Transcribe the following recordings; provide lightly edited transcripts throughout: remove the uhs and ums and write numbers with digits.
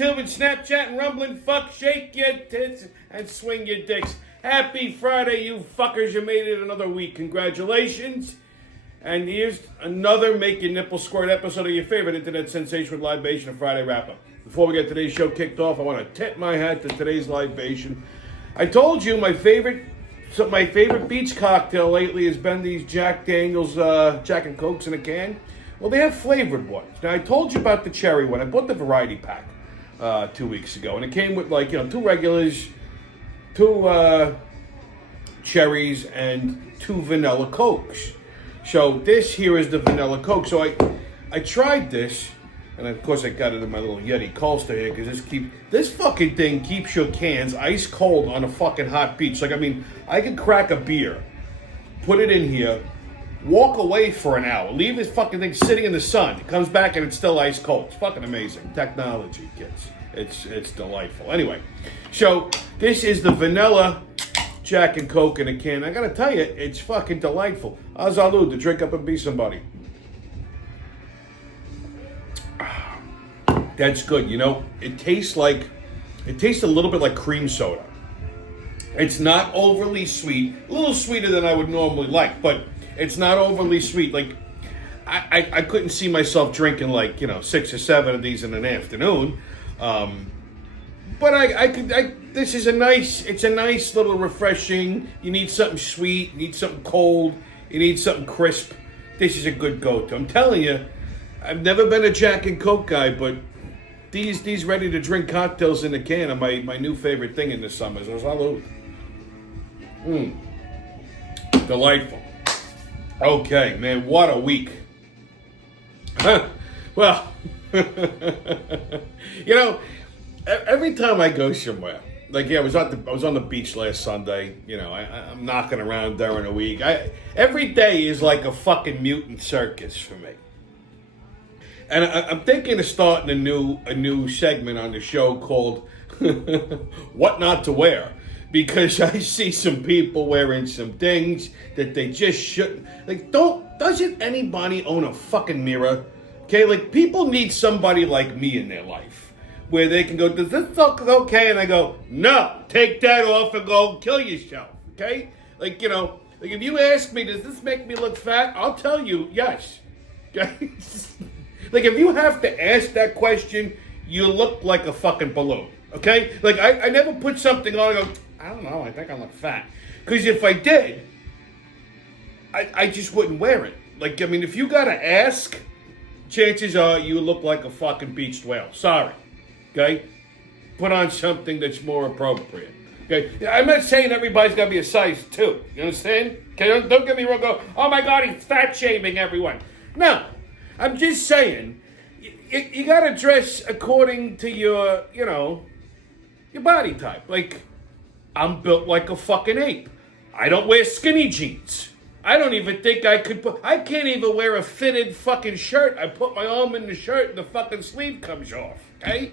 YouTube and Snapchat and Rumbling. Fuck, shake your tits and swing your dicks. Happy Friday, you fuckers. You made it another week. Congratulations. And here's another Make Your Nipple Squirt episode of your favorite internet sensation with Libation, a Friday wrap-up. Before we get today's show kicked off, I want to tip my hat to today's libation. I told you my favorite beach cocktail lately has been these Jack Daniels Jack and Cokes in a can. Well, they have flavored ones. Now, I told you about the cherry one. I bought the variety pack 2 weeks ago, and it came with, like, two regulars, two cherries, and two vanilla Cokes. So this here is the vanilla Coke. So I tried this, and of course I got it in my little Yeti coaster here, because this fucking thing keeps your cans ice cold on a fucking hot beach. Like, I mean, I could crack a beer, put it in here, walk away for an hour, leave this fucking thing sitting in the sun. It comes back and it's still ice cold. It's fucking amazing. Technology, kids. It's delightful. Anyway, so this is the vanilla Jack and Coke in a can. I gotta tell you, it's fucking delightful. Azalud, to drink up and be somebody. That's good. You know, it tastes a little bit like cream soda. It's not overly sweet. A little sweeter than I would normally like, but it's not overly sweet. Like, I couldn't see myself drinking, like, 6 or 7 of these in an afternoon. But this is it's a nice little refreshing. You need something sweet, you need something cold, you need something crisp. This is a good go-to. I'm telling you, I've never been a Jack and Coke guy, but these ready-to-drink cocktails in a can are my new favorite thing in the summer. So salud. Delightful. Okay, man, what a week. Well, every time I go somewhere, like, I was on the beach last Sunday. I'm knocking around during the week. Every day is like a fucking mutant circus for me. And I'm thinking of starting a new segment on the show called "What Not to Wear," because I see some people wearing some things that they just shouldn't. Like, doesn't anybody own a fucking mirror? Okay, like, people need somebody like me in their life, where they can go, does this look okay? And I go, no, take that off and go kill yourself, okay? Like, like, if you ask me, does this make me look fat? I'll tell you, yes. Like, if you have to ask that question, you look like a fucking balloon, okay? Like, I never put something on and go, I don't know, I think I look fat. Because if I did, I just wouldn't wear it. Like, I mean, if you gotta ask, chances are you look like a fucking beached whale. Sorry. Okay? Put on something that's more appropriate. Okay? I'm not saying everybody's got to be a size 2. You understand? Okay? Don't get me wrong. Go, oh my God, he's fat shaming everyone. No. I'm just saying, you got to dress according to your body type. Like, I'm built like a fucking ape. I don't wear skinny jeans. I don't even think I can't even wear a fitted fucking shirt. I put my arm in the shirt and the fucking sleeve comes off, okay?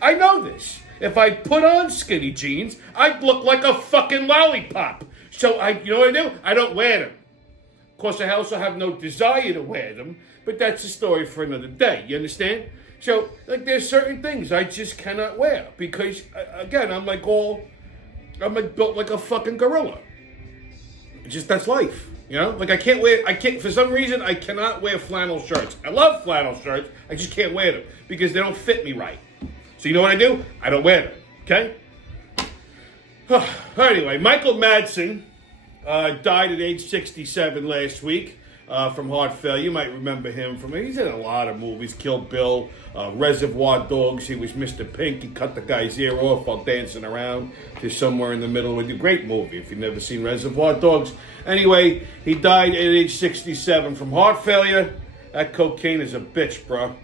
I know this. If I put on skinny jeans, I'd look like a fucking lollipop. So you know what I do? I don't wear them. Of course, I also have no desire to wear them, but that's a story for another day, you understand? So, like, there's certain things I just cannot wear because, again, I'm like built like a fucking gorilla. That's life. Like, for some reason, I cannot wear flannel shirts. I love flannel shirts. I just can't wear them because they don't fit me right. So you know what I do? I don't wear them. Okay? Anyway, Michael Madsen died at age 67 last week from heart failure. You might remember him he's in a lot of movies. Kill Bill, Reservoir Dogs. He was Mr. Pink. He cut the guy's ear off while dancing around to Somewhere in the Middle with a great movie if you've never seen Reservoir Dogs. Anyway, he died at age 67 from heart failure. That cocaine is a bitch, bro.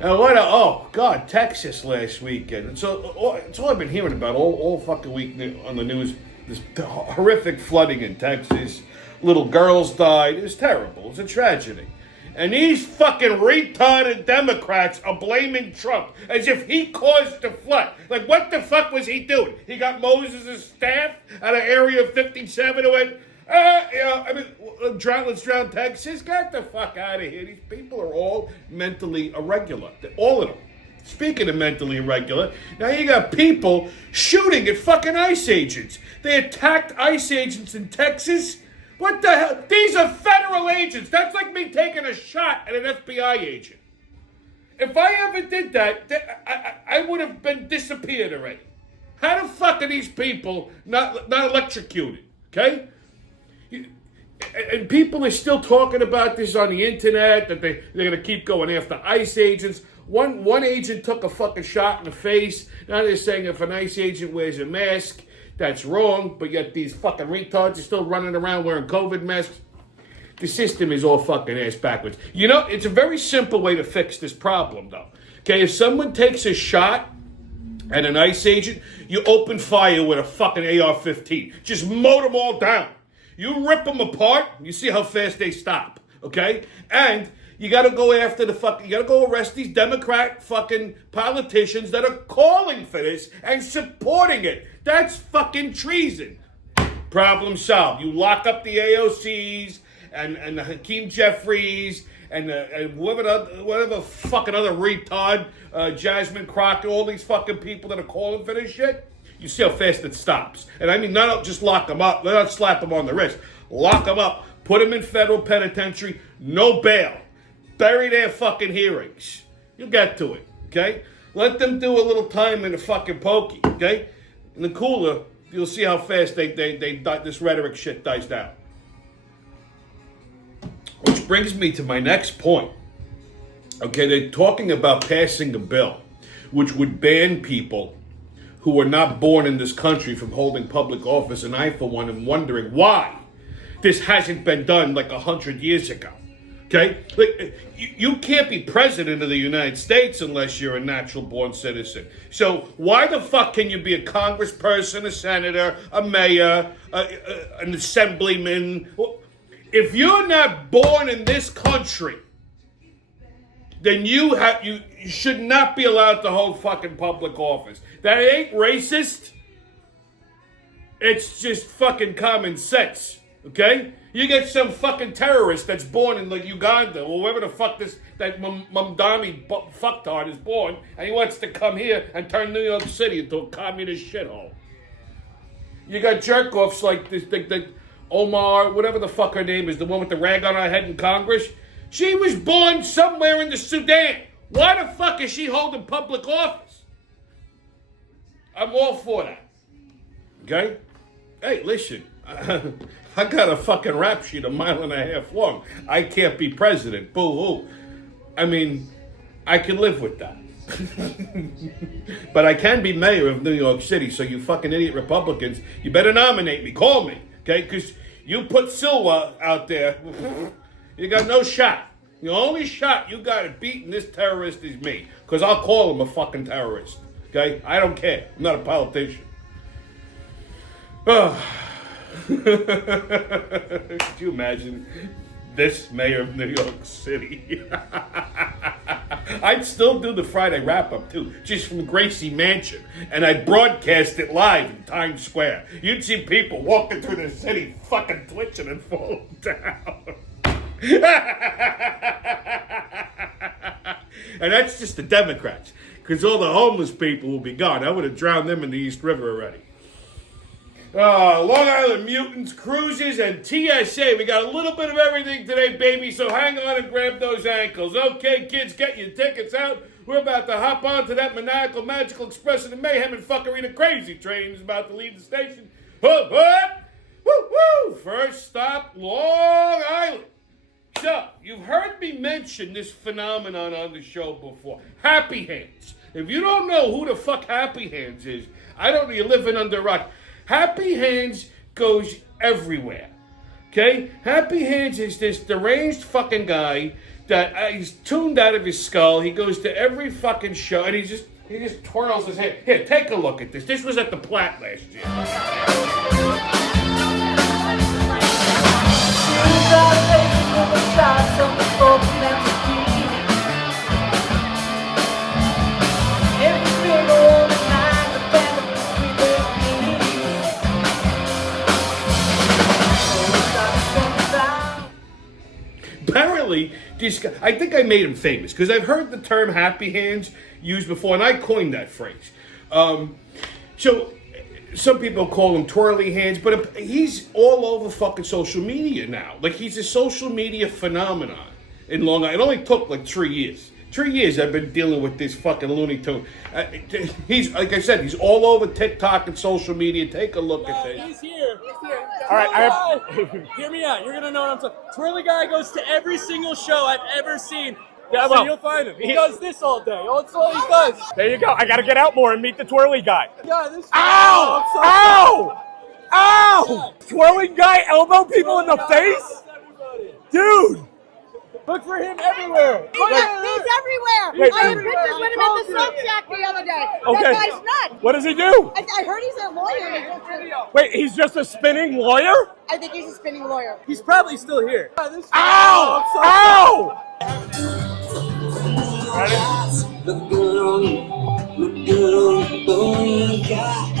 And Texas last weekend. So it's all I've been hearing about all fucking week on the news. This horrific flooding in Texas. Little girls died. It was terrible. It's a tragedy. And these fucking retarded Democrats are blaming Trump as if he caused the flood. Like, what the fuck was he doing? He got Moses' staff out of Area 57 and went, I mean, let's drown Texas. Get the fuck out of here. These people are all mentally irregular. All of them. Speaking of mentally irregular, now you got people shooting at fucking ICE agents. They attacked ICE agents in Texas. What the hell? These are federal agents. That's like me taking a shot at an FBI agent. If I ever did that, I would have been disappeared already. How the fuck are these people not electrocuted? Okay? And people are still talking about this on the internet, that they're going to keep going after ICE agents. One agent took a fucking shot in the face. Now they're saying if an ICE agent wears a mask, that's wrong. But yet these fucking retards are still running around wearing COVID masks. The system is all fucking ass backwards. You know, it's a very simple way to fix this problem, though. Okay, if someone takes a shot at an ICE agent, you open fire with a fucking AR-15. Just mow them all down. You rip them apart, you see how fast they stop, okay? And you gotta go after you gotta go arrest these Democrat fucking politicians that are calling for this and supporting it. That's fucking treason. Problem solved. You lock up the AOCs and the Hakeem Jeffries and whatever fucking other retard, Jasmine Crockett, all these fucking people that are calling for this shit. You see how fast it stops. And I mean, not just lock them up, not slap them on the wrist. Lock them up, put them in federal penitentiary, no bail. Bury their fucking hearings. You'll get to it, okay? Let them do a little time in the fucking pokey, okay? In the cooler, you'll see how fast this rhetoric shit dies down. Which brings me to my next point. Okay, they're talking about passing a bill which would ban people who were not born in this country from holding public office, and I, for one, am wondering why this hasn't been done like 100 years ago. Okay? Like, you can't be president of the United States unless you're a natural-born citizen. So why the fuck can you be a congressperson, a senator, a mayor, an assemblyman? If you're not born in this country, then you should not be allowed to hold fucking public office. That ain't racist. It's just fucking common sense, okay? You get some fucking terrorist that's born in like Uganda or wherever the fuck that Mamdani fucktard is born, and he wants to come here and turn New York City into a communist shithole. You got jerk-offs like this, the Omar, whatever the fuck her name is, the one with the rag on her head in Congress. She was born somewhere in the Sudan. Why the fuck is she holding public office? I'm all for that. Okay? Hey, listen. I got a fucking rap sheet 1.5 miles long. I can't be president. Boo-hoo. I mean, I can live with that. But I can be mayor of New York City, so you fucking idiot Republicans, you better nominate me. Call me. Okay? Because you put Silva out there, you got no shot. The only shot you got at beating this terrorist is me. Because I'll call him a fucking terrorist. Okay? I don't care. I'm not a politician. Could you imagine this mayor of New York City? I'd still do the Friday wrap-up, too, just from Gracie Mansion. And I'd broadcast it live in Times Square. You'd see people walking through the city fucking twitching and falling down. And that's just the Democrats. Because all the homeless people will be gone. I would have drowned them in the East River already. Long Island Mutants, cruises, and TSA. We got a little bit of everything today, baby, so hang on and grab those ankles. Okay, kids, get your tickets out. We're about to hop onto that maniacal, magical express of the mayhem and fuckery. The crazy train is about to leave the station. Whoop, whoop. Woo, woo. First stop, Long Island. So, you've heard me mention this phenomenon on the show before. Happy Hands. If you don't know who the fuck Happy Hands is, I don't know, you're living under a rock. Happy Hands goes everywhere, okay? Happy Hands is this deranged fucking guy that he's tuned out of his skull. He goes to every fucking show, and he just twirls his head. Here, take a look at this. This was at the Platt last year. apparently, this guy, I think I made him famous because I've heard the term happy hands used before, and I coined that phrase. So some people call him twirly hands, but he's all over fucking social media now. Like, he's a social media phenomenon in Long Island. It only took like 3 years. 3 years I've been dealing with this fucking Looney Tune. He's, like I said, he's all over TikTok and social media. Take a look at this. He's here. All right, hear me out. You're gonna know what I'm talking. Twirly guy goes to every single show I've ever seen. Yeah, so you'll find him. He does this all day. That's all he does. There you go. I got to get out more and meet the twirly guy. Yeah, this. Ow! Ow! Ow! Twirling guy elbow people in the face? Dude! Look for him everywhere. He's everywhere. Wait, I had pictures with him at the soap shack the other day. Okay. That guy's nuts. What does he do? I heard he's a lawyer. Wait, he's just a spinning lawyer? I think he's a spinning lawyer. He's probably still here. Ow! Ow! Look good on you. Look good on you. Oh, you got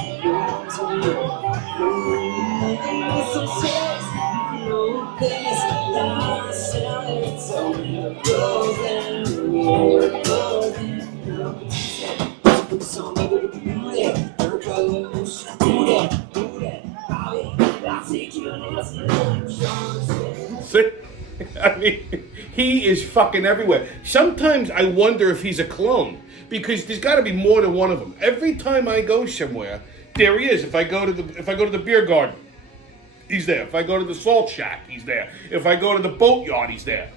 I mean, he is fucking everywhere. Sometimes I wonder if he's a clone, because there's got to be more than one of them. Every time I go somewhere, there he is. If I go to the beer garden, he's there. If I go to the salt shack, he's there. If I go to the boatyard, he's there.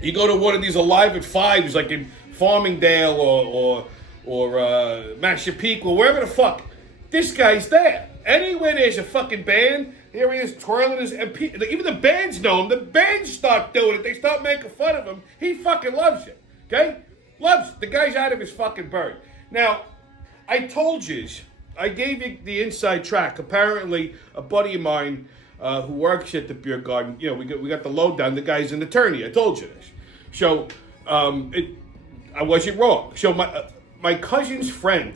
You go to one of these Alive at Fives, like in Farmingdale or Massapequa, wherever the fuck, this guy's there. Anywhere there's a fucking band, here he is twirling his, and even the bands know him. The bands start doing it. They start making fun of him. He fucking loves it. Okay? Loves it. The guy's out of his fucking bird. Now, I told you, I gave you the inside track. Apparently, a buddy of mine who works at the beer garden, you know, we got the lowdown. The guy's an attorney. I told you this. So, I wasn't wrong. So my cousin's friend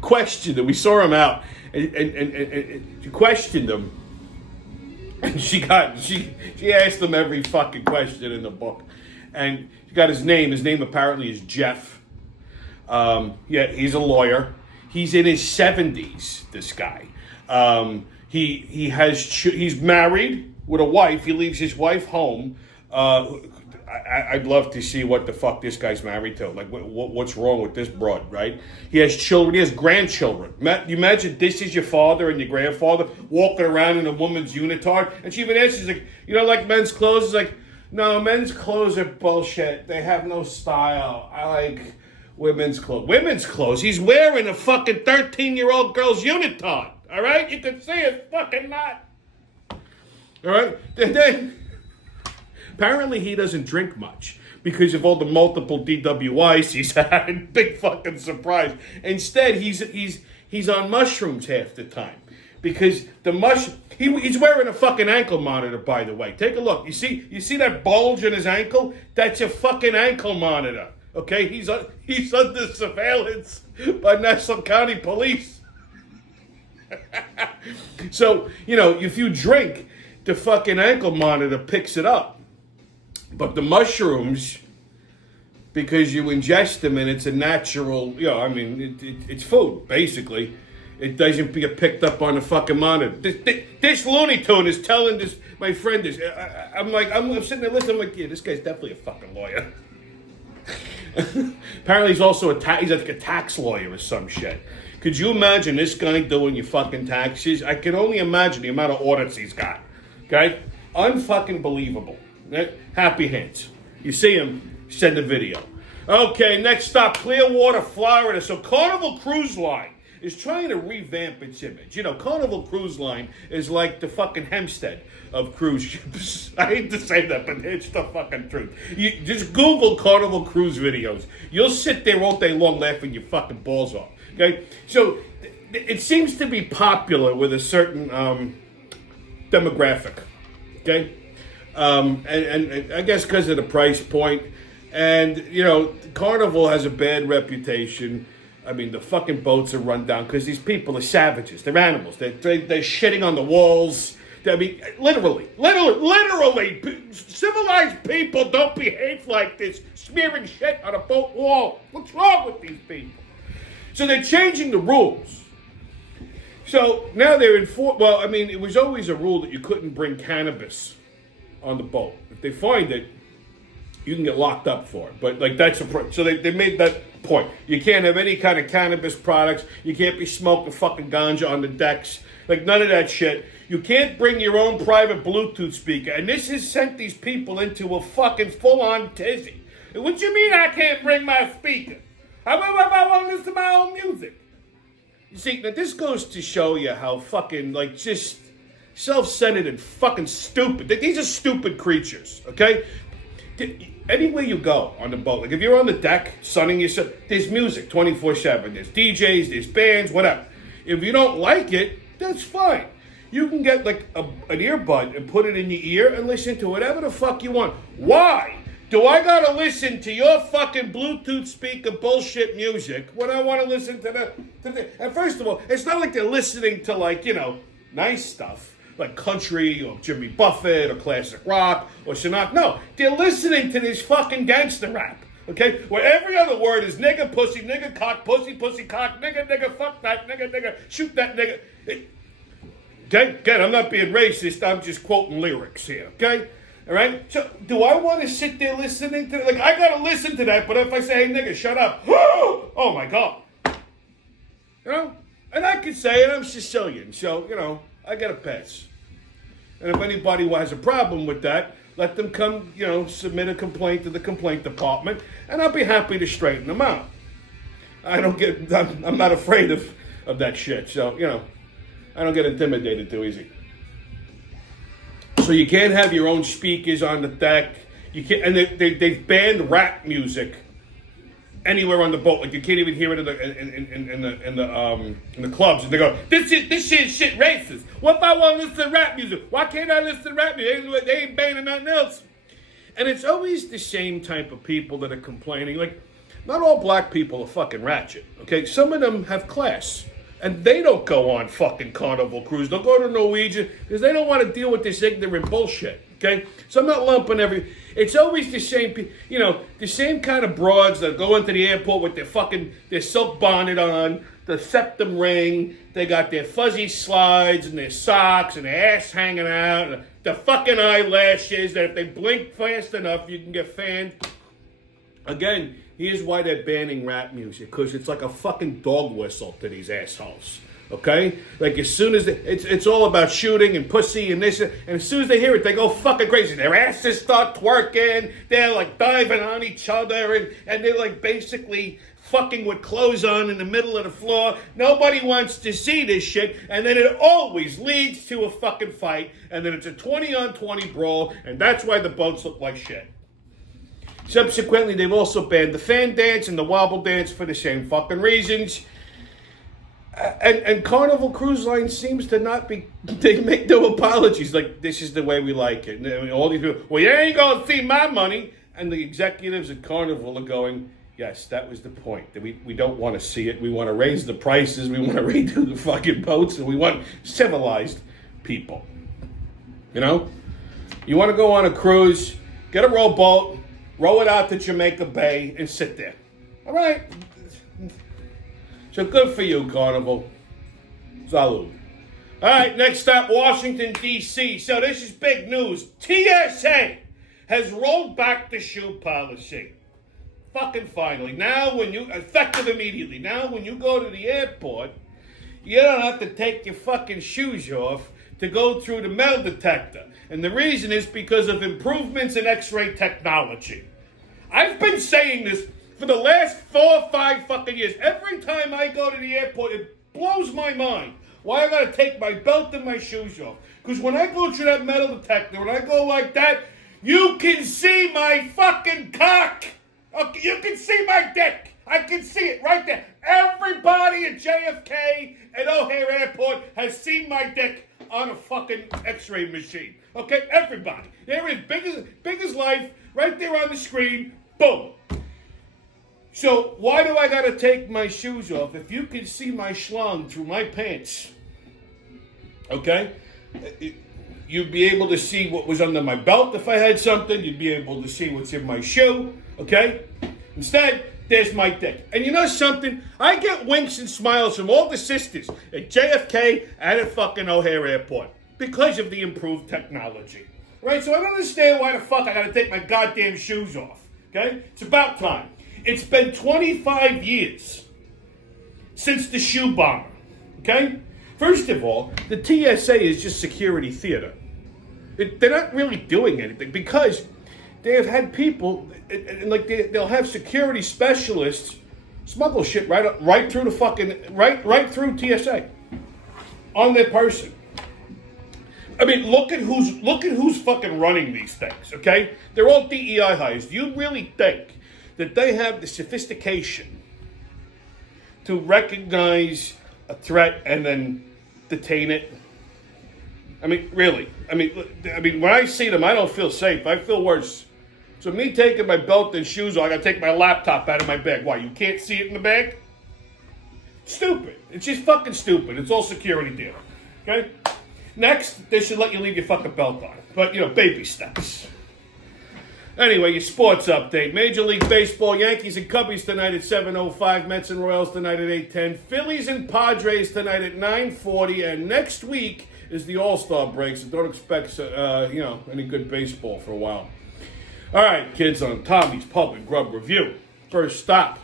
questioned him. We saw him out, and she questioned him, and she asked him every fucking question in the book, and she got his name. His name apparently is Jeff. Yeah, he's a lawyer. He's in his 70s. This guy. He's married with a wife. He leaves his wife home. I'd love to see what the fuck this guy's married to. Like, what's wrong with this broad, right? He has children. He has grandchildren. You imagine this is your father and your grandfather walking around in a woman's unitard, and she even answers, like, you know, like men's clothes. It's like, no, men's clothes are bullshit. They have no style. I like women's clothes. Women's clothes? He's wearing a fucking 13-year-old girl's unitard. All right? You can see it's fucking not. All right? Then apparently he doesn't drink much because of all the multiple DWIs he's had. Big fucking surprise. Instead, he's on mushrooms half the time because he's wearing a fucking ankle monitor, by the way. Take a look. You see that bulge in his ankle? That's a fucking ankle monitor. Okay? He's under surveillance by Nassau County Police. So, you know, if you drink, the fucking ankle monitor picks it up. But the mushrooms, because you ingest them and it's a natural, you know, I mean, it's food, basically. It doesn't get picked up on the fucking monitor. This Looney Tune is telling this, my friend this. I'm sitting there listening, I'm like, yeah, this guy's definitely a fucking lawyer. Apparently he's also he's like a tax lawyer or some shit. Could you imagine this guy doing your fucking taxes? I can only imagine the amount of audits he's got. Okay? Unfucking believable. Happy hands. You see him, send a video. Okay, next stop, Clearwater, Florida. So Carnival Cruise Line is trying to revamp its image. You know, Carnival Cruise Line is like the fucking Hempstead of cruise ships. I hate to say that, but it's the fucking truth. You just Google Carnival Cruise videos. You'll sit there all day long laughing your fucking balls off. Okay? So it seems to be popular with a certain demographic. Okay? And I guess because of the price point. And, you know, Carnival has a bad reputation. I mean, the fucking boats are run down because these people are savages. They're animals. They're shitting on the walls. I mean, literally, civilized people don't behave like this, smearing shit on a boat wall. What's wrong with these people? So they're changing the rules. So now they're well, I mean, it was always a rule that you couldn't bring cannabis on the boat. If they find it, you can get locked up for it. But like that's so they made that point. You can't have any kind of cannabis products. You can't be smoking fucking ganja on the decks. Like none of that shit. You can't bring your own private Bluetooth speaker. And this has sent these people into a fucking full-on tizzy. What you mean I can't bring my speaker? How about if I want to listen to my own music? You see, now this goes to show you how fucking, like, just self-centered and fucking stupid. These are stupid creatures, okay? Anywhere you go on the boat, like if you're on the deck sunning yourself, there's music 24/7. There's DJs, there's bands, whatever. If you don't like it, that's fine. You can get like an earbud and put it in your ear and listen to whatever the fuck you want. Why do I gotta listen to your fucking Bluetooth speaker bullshit music when I want to listen to the? And first of all, it's not like they're listening to like, you know, nice stuff like country or Jimmy Buffett or classic rock or Sinatra. No, they're listening to this fucking gangster rap. Okay, where every other word is nigga, pussy, nigga, cock, pussy, pussy, cock, nigga, fuck that, nigga, shoot that nigga. Okay, again, I'm not being racist, I'm just quoting lyrics here, okay? All right? So, do I want to sit there listening to, like, I gotta listen to that, but if I say, hey, nigga, shut up, oh my God. You know? And I can say it, I'm Sicilian, so, you know, I get a pass. And if anybody has a problem with that, let them come, you know, submit a complaint to the complaint department, and I'll be happy to straighten them out. I'm not afraid of that shit, so, you know, I don't get intimidated too easy. So you can't have your own speakers on the deck. You can't, and they've banned rap music anywhere on the boat. Like you can't even hear it in the clubs. And they go, this shit racist. What if I want to listen to rap music? Why can't I listen to rap music? They ain't banning nothing else. And it's always the same type of people that are complaining. Like, not all black people are fucking ratchet. Okay, some of them have class. And they don't go on fucking Carnival Cruise. They'll go to Norwegian because they don't want to deal with this ignorant bullshit. Okay? So I'm not lumping it's always the same people, you know, the same kind of broads that go into the airport with their silk bonnet on, the septum ring, they got their fuzzy slides and their socks and their ass hanging out, and the fucking eyelashes that if they blink fast enough, you can get fanned. Again, here's why they're banning rap music, because it's like a fucking dog whistle to these assholes, okay? Like as soon as it's all about shooting and pussy and this, and as soon as they hear it, they go fucking crazy. Their asses start twerking, they're like diving on each other, and they're like basically fucking with clothes on in the middle of the floor. Nobody wants to see this shit, and then it always leads to a fucking fight, and then it's a 20-on-20 brawl, and that's why the boats look like shit. Subsequently, they've also banned the fan dance and the wobble dance for the same fucking reasons. And Carnival Cruise Line seems to not be, they make no apologies, like, this is the way we like it. And I mean, all these people, well, you ain't gonna see my money. And the executives at Carnival are going, yes, that was the point. That we don't want to see it. We want to raise the prices. We want to redo the fucking boats. And we want civilized people. You know? You want to go on a cruise, get a rowboat, row it out to Jamaica Bay, and sit there. All right? So good for you, Carnival. Salud. All right, next up, Washington, D.C. So this is big news. TSA has rolled back the shoe policy. Fucking finally. Now when you, effective immediately, now when you go to the airport, you don't have to take your fucking shoes off to go through the metal detector. And the reason is because of improvements in X-ray technology. I've been saying this for the last 4 or 5 fucking years. Every time I go to the airport, it blows my mind why I gotta take my belt and my shoes off. Because when I go through that metal detector, when I go like that, you can see my fucking cock. Okay, you can see my dick. I can see it right there. Everybody at JFK and O'Hare Airport has seen my dick on a fucking X-ray machine. Okay, everybody. There it is, big as life, right there on the screen. Boom. So why do I gotta take my shoes off if you can see my schlong through my pants? Okay? You'd be able to see what was under my belt if I had something. You'd be able to see what's in my shoe, okay? Instead, there's my dick. And you know something? I get winks and smiles from all the sisters at JFK and at fucking O'Hare Airport because of the improved technology. Right? So I don't understand why the fuck I gotta take my goddamn shoes off, okay? It's about time. It's been 25 years since the shoe bomber, okay? First of all, the TSA is just security theater. They're not really doing anything because they have had people, and like they'll have security specialists smuggle shit right through the fucking right through TSA on their person. I mean, look at who's fucking running these things. Okay, they're all DEI hires. Do you really think that they have the sophistication to recognize a threat and then detain it? I mean, really. I mean, when I see them, I don't feel safe. I feel worse. So me taking my belt and shoes off, I gotta take my laptop out of my bag. Why? You can't see it in the bag? Stupid. It's just fucking stupid. It's all security deal. Okay? Next, they should let you leave your fucking belt on. But, you know, baby steps. Anyway, your sports update. Major League Baseball, Yankees and Cubbies tonight at 7:05. Mets and Royals tonight at 8:10. Phillies and Padres tonight at 9:40. And next week is the All-Star break, so don't expect, any good baseball for a while. All right, kids, on Tommy's Pub and Grub Review. First stop,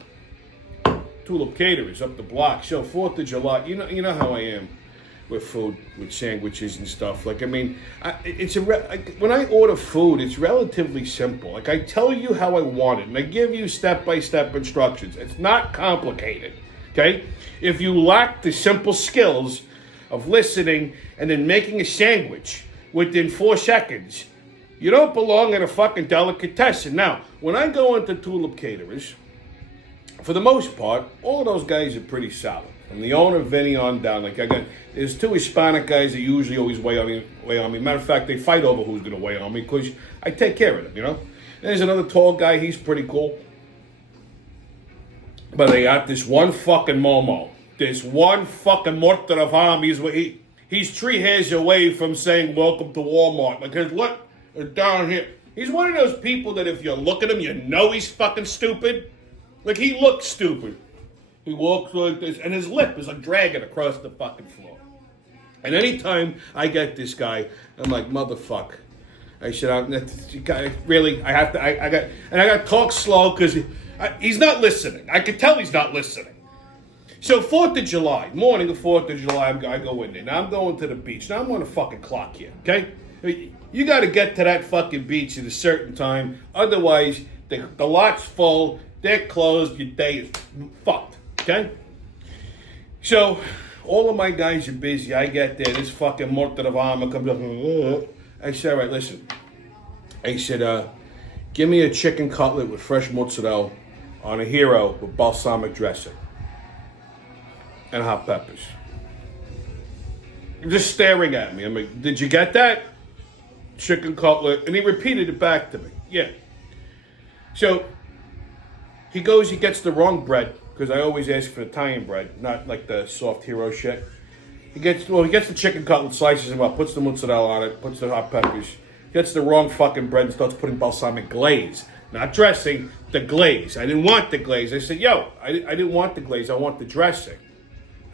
Tulip Caterers up the block. Show 4th of July. You know how I am with food, with sandwiches and stuff. Like, I mean, when I order food, it's relatively simple. Like, I tell you how I want it, and I give you step-by-step instructions. It's not complicated, okay? If you lack the simple skills of listening and then making a sandwich within 4 seconds, you don't belong in a fucking delicatessen. Now, when I go into Tulip Caterers, for the most part, all of those guys are pretty solid. From the owner, Vinny, on down. Like, there's 2 Hispanic guys that usually always weigh on me. Matter of fact, they fight over who's going to weigh on me because I take care of them, you know? There's another tall guy. He's pretty cool. But they got this one fucking Momo. This one fucking mortar of harm. He's 3 hairs away from saying, welcome to Walmart. Like, his lip is down here. He's one of those people that if you look at him, you know he's fucking stupid. Like, he looks stupid. He walks like this, and his lip is like dragging across the fucking floor. And anytime I get this guy, I'm like, motherfucker. I said, really, I got to talk slow because he's not listening. I can tell he's not listening. So 4th of July, morning of 4th of July, I go in there. Now I'm going to the beach. Now I'm on a fucking clock here, okay? You got to get to that fucking beach at a certain time. Otherwise, the lot's full. They're closed. Your day is fucked, okay? So all of my guys are busy. I get there. This fucking mortar of armor comes up. I said, all right, listen. I said, give me a chicken cutlet with fresh mozzarella on a hero with balsamic dressing and hot peppers. You're just staring at me. I'm like, did you get that? Chicken cutlet. And he repeated it back to me. Yeah. So he gets the wrong bread, because I always ask for Italian bread, not like the soft hero shit. He gets the chicken cutlet, slices them up, puts the mozzarella on it, puts the hot peppers, gets the wrong fucking bread and starts putting balsamic glaze. Not dressing, the glaze. I didn't want the glaze. I said, yo, I didn't want the glaze, I want the dressing.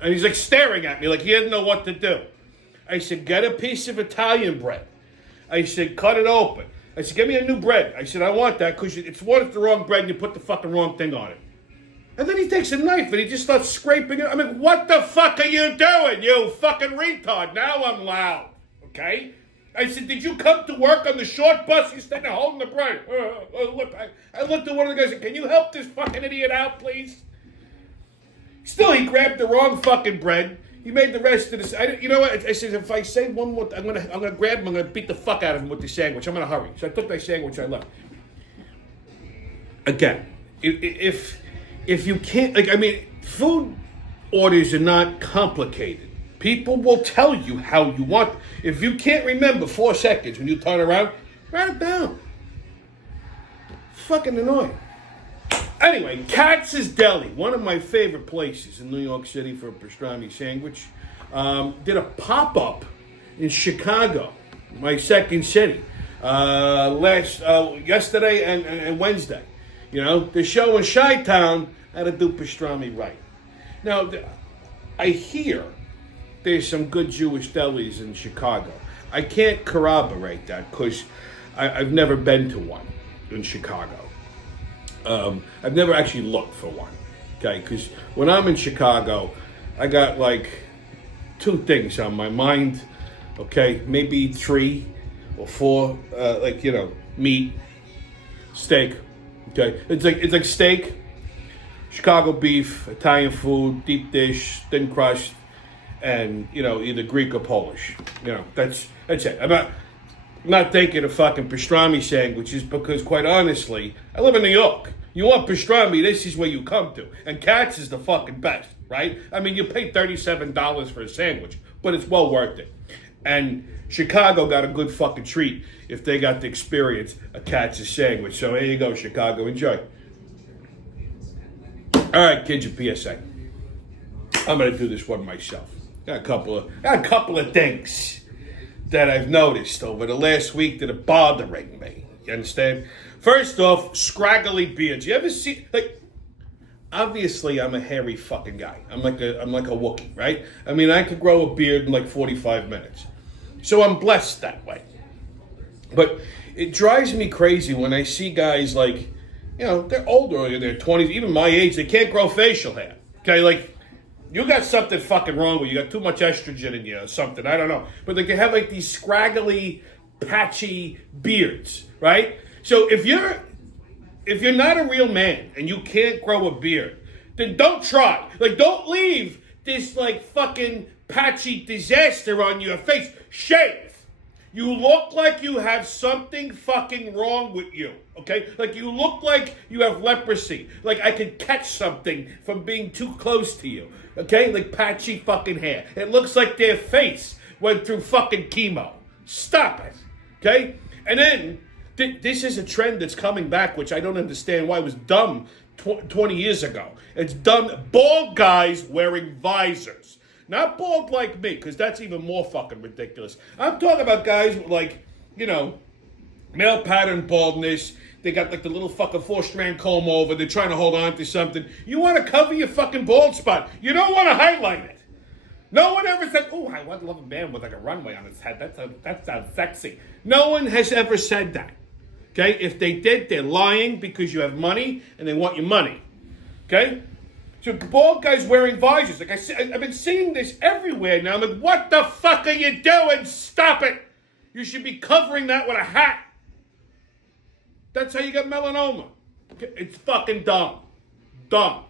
And he's like staring at me like he didn't know what to do. I said, get a piece of Italian bread. I said, cut it open. I said, give me a new bread. I said, I want that because it's the wrong bread and you put the fucking wrong thing on it. And then he takes a knife and he just starts scraping it. I mean, what the fuck are you doing, you fucking retard? Now I'm loud, okay? I said, did you come to work on the short bus? He's standing there holding the bread. I looked at one of the guys and said, can you help this fucking idiot out, please? Still, he grabbed the wrong fucking bread. He made the rest of this. You know what? I said, if I say one more, I'm gonna grab him. I'm gonna beat the fuck out of him with the sandwich. I'm gonna hurry. So I took that sandwich. I left. Again, if you can't, food orders are not complicated. People will tell you how you want. If you can't remember 4 seconds when you turn around, write it down. Fucking annoying. Anyway, Katz's Deli, one of my favorite places in New York City for a pastrami sandwich, did a pop-up in Chicago my second city, yesterday and Wednesday. You know, the show in Chi-Town had to do pastrami right. Now, I hear there's some good Jewish delis in Chicago. I can't corroborate that because I've never been to one in Chicago. I've never actually looked for one, okay? Because when I'm in Chicago, I got like 2 things on my mind, okay? Maybe 3 or 4, like, you know, meat, steak, okay? It's like steak, Chicago beef, Italian food, deep dish, thin crust, and, you know, either Greek or Polish. You know, that's it. I'm not taking a fucking pastrami sandwiches because, quite honestly, I live in New York. You want pastrami, this is where you come to. And Katz is the fucking best, right? I mean, you pay $37 for a sandwich, but it's well worth it. And Chicago got a good fucking treat if they got to experience a Katz's sandwich. So here you go, Chicago. Enjoy. All right, kids, your PSA. I'm going to do this one myself. Got a couple of things that I've noticed over the last week that are bothering me. You understand? First off, scraggly beards. You ever see, like, obviously I'm a hairy fucking guy. I'm like a Wookiee, right? I mean, I could grow a beard in like 45 minutes. So I'm blessed that way. But it drives me crazy when I see guys like, you know, they're older, in their 20s, even my age, they can't grow facial hair. Okay, like, you got something fucking wrong with you. You got too much estrogen in you or something. I don't know. But they can have like these scraggly, patchy beards, right? So if you're not a real man and you can't grow a beard, then don't try. Like, don't leave this like fucking patchy disaster on your face. Shave. You look like you have something fucking wrong with you, okay? Like, you look like you have leprosy. Like, I can catch something from being too close to you, okay? Like, patchy fucking hair. It looks like their face went through fucking chemo. Stop it, okay? And then, this is a trend that's coming back, which I don't understand why it was dumb 20 years ago. It's dumb. Bald guys wearing visors. Not bald like me, because that's even more fucking ridiculous. I'm talking about guys with, like, you know, male pattern baldness. They got like the little fucking 4-strand comb over. They're trying to hold on to something. You want to cover your fucking bald spot. You don't want to highlight it. No one ever said, "Oh, I would love a man with like a runway on his head. That sounds sexy." No one has ever said that. Okay? If they did, they're lying because you have money and they want your money. Okay? So bald guys wearing visors. Like I've been seeing this everywhere now. I'm like, what the fuck are you doing? Stop it. You should be covering that with a hat. That's how you get melanoma. It's fucking dumb. Dumb.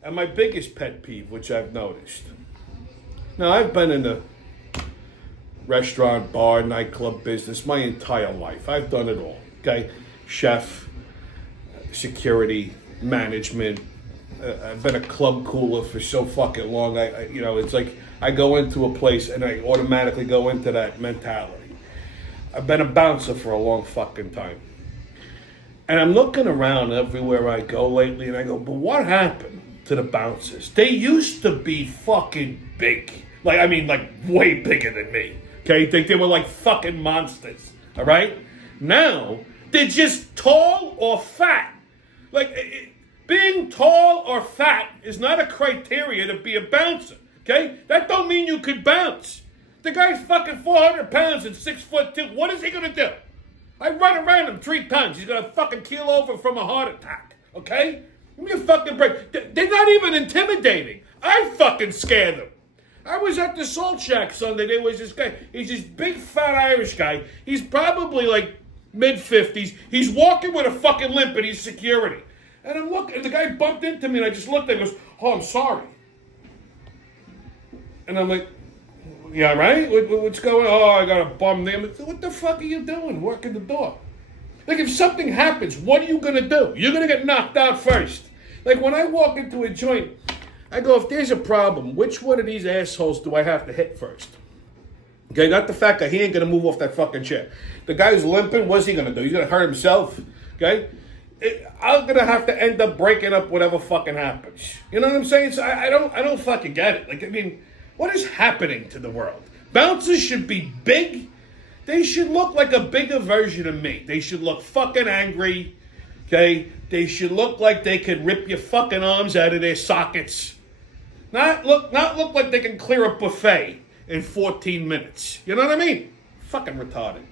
And my biggest pet peeve, which I've noticed. Now, I've been in the restaurant, bar, nightclub business my entire life. I've done it all. Okay? Chef, security, management. I've been a club cooler for so fucking long. I you know, it's like I go into a place and I automatically go into that mentality. I've been a bouncer for a long fucking time. And I'm looking around everywhere I go lately and I go, but what happened to the bouncers? They used to be fucking big. Like, I mean, like way bigger than me. Okay? They were like fucking monsters. All right? Now, they're just tall or fat. Like, being tall or fat is not a criteria to be a bouncer, okay? That don't mean you could bounce. The guy's fucking 400 pounds and 6'2". What is he gonna do? I run around him 3 times. He's gonna fucking keel over from a heart attack, okay? Give me a fucking break. They're not even intimidating. I fucking scare them. I was at the Salt Shack Sunday. There was this guy. He's this big fat Irish guy. He's probably like mid-50s. He's walking with a fucking limp and he's security. And I'm looking, and the guy bumped into me and I just looked at him and goes, "Oh, I'm sorry." And I'm like, "Yeah, right? What's going on?" "Oh, I got a bum there." Like, what the fuck are you doing working the door? Like, if something happens, what are you going to do? You're going to get knocked out first. Like, when I walk into a joint, I go, if there's a problem, which one of these assholes do I have to hit first? Okay, not the fact that he ain't going to move off that fucking chair. The guy who's limping, what's he going to do? He's going to hurt himself, okay? I'm going to have to end up breaking up whatever fucking happens. You know what I'm saying? So I don't fucking get it. Like, I mean, what is happening to the world? Bouncers should be big. They should look like a bigger version of me. They should look fucking angry. Okay? They should look like they could rip your fucking arms out of their sockets. Not look like they can clear a buffet in 14 minutes. You know what I mean? Fucking retarded.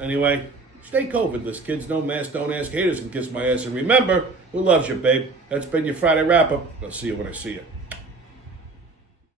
Anyway, stay COVIDless, kids. No mask, don't ask, haters, and kiss my ass. And remember, who loves you, babe? That's been your Friday wrap-up. I'll see you when I see you.